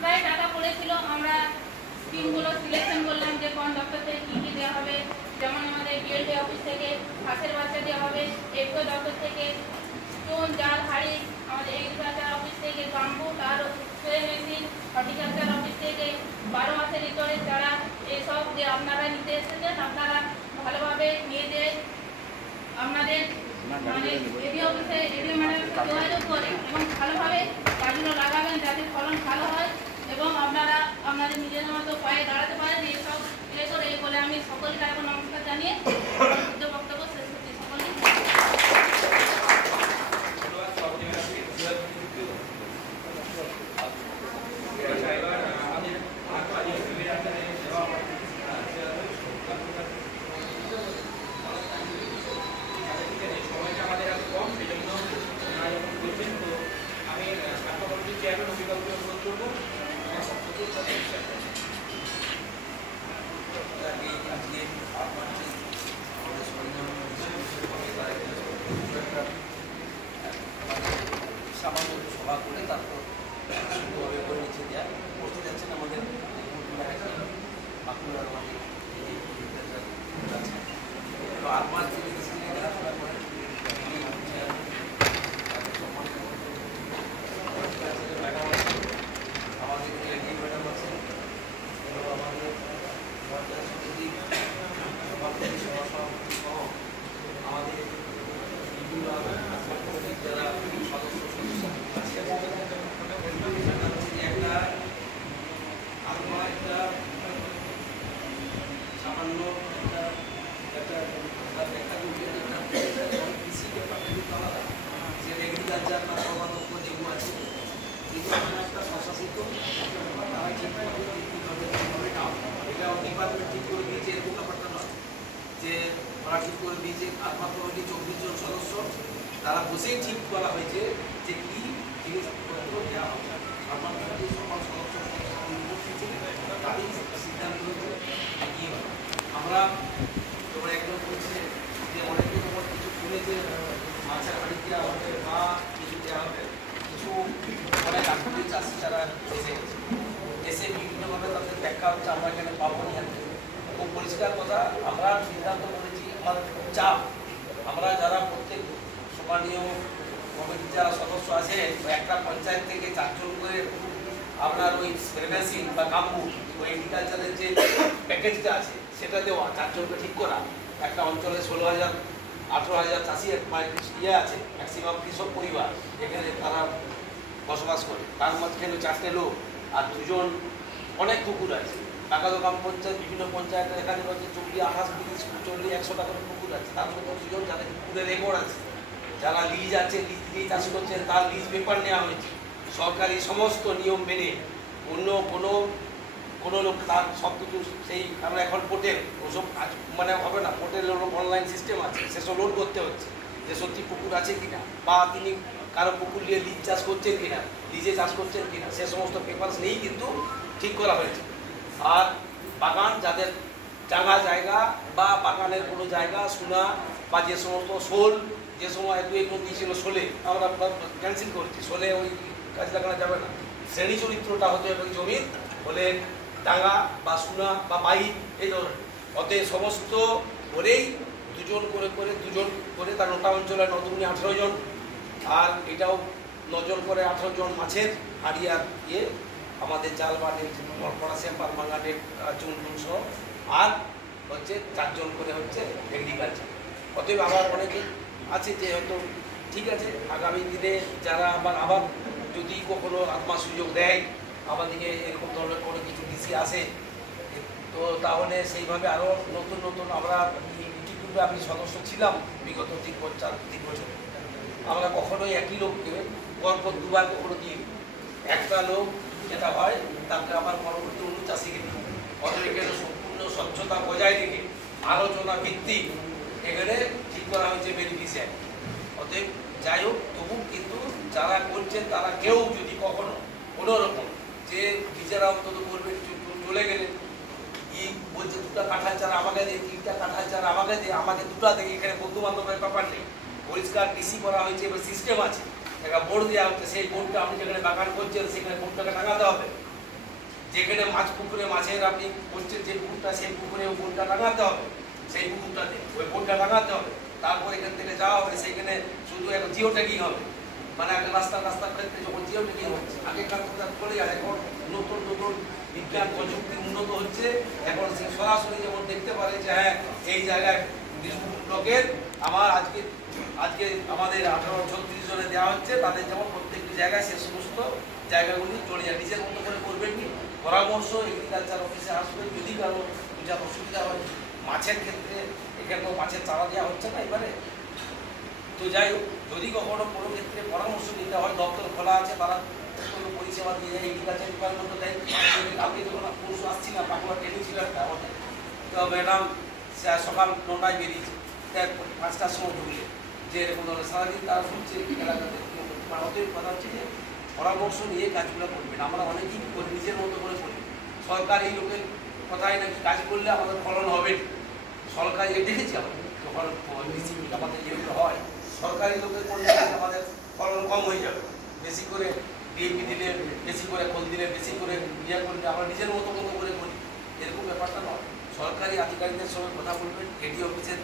প্রায় টাকা পড়েছিল। আমরা স্কিমগুলো সিলেকশন করলাম যে কোন দপ্তর থেকে কী কী দেওয়া হবে। যেমন আমাদের বিএলডি অফিস থেকে ঘাসের বাচ্চা দেওয়া হবে, এফও দপ্তর থেকে চুন জাল হাড়ি, আমাদের এগ্রিকালচার অফিস থেকে গাম্বু আর স্প্রে মেশিন, হর্টিকালচার অফিস থেকে 12 মাসের ইতরের চারা, এসব যে আপনারা নিতে এসেছেন আপনারা ভালোভাবে নিয়ে যে আপনাদের মানে এডি অফিসে এডি ম্যাডামের সাথে যোগাযোগ করে এবং ভালোভাবে গাছগুলো লাগাবেন যাতে ফলন ভালো হয় এবং আপনারা আপনাদের নিজেদের মতো পায়ে দাঁড়াতে পারেন। এইসব করে এই বলে আমি সকলকে এখন নমস্কার জানিয়ে বক্তব্য শেষ করছি। সকলকে সামান্য সভা করে তারপর সুন্দরভাবে করে নিচে দেওয়া করতে যাচ্ছেন আমাদের বাঁকুড়ার আমাদের আর মাস দেখাশোনা করে আমাদের ম্যাডাম আছে আমাদের সভাপতি সহসভাপতি সহ আমাদের বিভিন্ন যারা সদস্য একটা সামান্য কৃষি ব্যাপারটা কিন্তু আলাদা, যেটা এগ্রিকালচার বা কর্মাধ্যক্ষ যেগুলো আছে এগুলো একটা প্রশাসিত তারা ঠিকভাবে নাও, এটা ডিপার্টমেন্ট ঠিক করে দিয়েছে এরকম ব্যাপারটা নয় যে ওরা ঠিক করে দিয়েছে। একমাত্র 24 জন সদস্য তারা বসেই ঠিক করা হয়েছে যে কি জিনিসপত্র দেওয়া হবে। আমার যে সকল সদস্য তারই সিদ্ধান্ত হচ্ছে কি হবে। আমরা তোমরা একদম বলছে যে অনেকে তোমার কিছু শুনেছে মাছের হাড়ি দেওয়া হবে বা কিছু দেওয়া হবে, কিছু অনেক আগ্রহী চাষি যারা এসে বিভিন্নভাবে তাদের ব্যাখ্যা হচ্ছে আমরা এখানে পাবো না। খুব পরিষ্কার কথা, আমরা সিদ্ধান্ত করেছি আমাদের চাপ আমরা যারা প্রত্যেক সম্মানীয় কমিটির যারা সদস্য আছে একটা পঞ্চায়েত থেকে 4 জন করে আপনার ওই স্প্রেমেশিন বা কাম্বু ওই এগ্রিকালচারের যে প্যাকেজটা আছে সেটা দেওয়া 4 জনকে ঠিক করা। একটা অঞ্চলে 16,000 18,000 চাষি ইয়ে আছে, ম্যাক্সিমাম কৃষক পরিবার এখানে তারা বসবাস করে, তার মাঝখানে 4টে লোক আর 2 জন অনেক পুকুর আছে। কাকাদো গ্রাম পঞ্চায়েত বিভিন্ন পঞ্চায়েতে দেখা যাবে যে 40, 28, 30, 40, 100 টাকার পুকুর আছে, তার মধ্যে 2 জন যাদের পুকুরের রেকর্ড আছে, যারা লিজ আছে লিজ দিয়ে চাষ করছেন তার লিজ পেপার নেওয়া হয়েছে সরকারি সমস্ত নিয়ম মেনে। অন্য কোনো লোক তার সব কিছু সেই আমরা এখন পোর্টেল ওসব মানে হবে না, পোর্টেলের অনলাইন সিস্টেম আছে, সেসব লোড করতে হচ্ছে যে সত্যি পুকুর আছে কিনা বা তিনি কারো পুকুর নিয়ে লিজ চাষ করছেন কিনা, লিজে চাষ করছেন কিনা, সে সমস্ত পেপারস নিয়েই কিন্তু ঠিক করা হয়েছে। আর বাগান যাদের জায়গা জায়গা বা বাগানের কোনো জায়গা সোনা বা যে সমস্ত শোল যে সময় 2-1 নদী ছিল শোলে আমরা ক্যান্সেল করছি, শোলে ওই কাজ লাগানো যাবে না, শ্রেণী চরিত্রটা হতে হবে জমির হলে ডাঙ্গা বা সোনা বা বাইক এই ধরনের। অতএব সমস্ত বলেই 2 জন করে তার নটা অঞ্চলে 9 × 18 জন আর এটাও 9 জন করে 18 জন মাছের হাড়িয়ার ইয়ে আমাদের জাল বা নেট পড়াশে পারমাঙ্গা নেট চুন সহ আর হচ্ছে 4 জন করে হচ্ছে এগ্রিকালচার। অতএব আবার অনেকে আছে যে হয়তো ঠিক আছে আগামী দিনে যারা আবার যদি কখনো আত্মা সুযোগ দেয় আমাদেরকে এরকম ধরনের কোনো কিছু ডিসি আসে তো তাহলে সেইভাবে আরও নতুন আমরা ইউটিউবে আমি সদস্য ছিলাম বিগত 3 বছর আমরা কখনোই একই লোককে পরপর 2 বার কখনো দিই। একটা লোক যেটা হয় তাকে আবার পরবর্তী অন্য চাষিকে দিই। অতএব এখানে সম্পূর্ণ স্বচ্ছতা বজায় রেখে আলোচনা ভিত্তিক এখানে ঠিক করা হয়েছে বেনিফিশিয়ারি। অতএব যাই হোক তবু কিন্তু যারা করছেন তারা কেউ যদি কখনো কোনোরকম যে নিজেরা অন্তত করবে চলে গেলে কি বলছে 2টা কাঁঠাল চারা আমাকে দিয়ে 3টা কাঁঠাল চারা আমাকে দিয়ে আমাকে 2টা থেকে এখানে বন্ধু বান্ধবের ব্যাপার নেই, পরিষ্কার ডিসি করা হয়েছে এবং সিস্টেম আছে, একটা বোর্ড দেওয়া হচ্ছে, সেই বোর্ডটা আপনি যেখানে বাগান করছেন সেখানে বোর্ডটাকে টাঙাতে হবে যেখানে মাছ পুকুরে মাছের আপনি করছেন যে পুকুরটা, সেই পুকুরে ওই বোর্ডটা লাগাতে হবে, সেই পুকুরটাতে ওই বোর্ডটা লাগাতে হবে। তারপর এখান থেকে যাওয়া হবে, সেইখানে শুধু এখন জিও ট্যাগিং হবে। মানে আগে রাস্তার ক্ষেত্রে যখন জিও ট্যাগিং হচ্ছে, আগেকার কথা চলে যায়, এখন নতুন নতুন বিজ্ঞান প্রযুক্তি উন্নত হচ্ছে। এখন সে সরাসরি যেমন দেখতে পারে যে হ্যাঁ এই জায়গায় লোকের আমার আজকে আমাদের 18-36 জনে দেওয়া হচ্ছে, তাদের যেমন প্রত্যেকটি জায়গায় সে সমস্ত জায়গাগুলি চলে যায়। নিজের মতো করে করবেন কি, পরামর্শ এগ্রিকালচার অফিসে আসবে। যদি কারো বুঝার অসুবিধা হয়, মাছের ক্ষেত্রে এখানে তো মাছের চারা দেওয়া হচ্ছে না এবারে, তো যাই হোক, যদি কখনো কোনো ক্ষেত্রে পরামর্শ নিতে হয়, দপ্তর খোলা আছে, তারা কোনো পরিষেবা দিয়ে যায়। এগ্রিকালচার ডিপার্টমেন্ট দেয়। আপনি যখন পরশু আসছিলাম, বাঁকুড়া ট্রেনিং ছিল একটা আমাদের, তো ম্যাডাম সকাল 9টায় বেরিয়েছে, 5টার সময় ঢুকলে, যে এরকম ধরনের সারাদিন তারা শুনছে এলাকাতে। ভারতের কথা হচ্ছে যে পরামর্শ নিয়ে কাজগুলো করবেন। আমরা অনেকেই করি, নিজের মতো করে করি। সরকার এই লোকের কথাই নাকি কাজ করলে আমাদের ফলন হবে। সরকার দেখেছি আমরা যখন আমাদের যেগুলো হয়, সরকারি লোকের করলে আমাদের ফলন কম হয়ে যাবে। বেশি করে ডিএপি দিলে, বেশি করে খোল দিলে, বেশি করে ইয়ে করলে আমরা নিজের মতো করে করি, এরকম ব্যাপারটা নয়। সরকারি আধিকারিকদের সঙ্গে কথা বলবেন, এডি অফিসের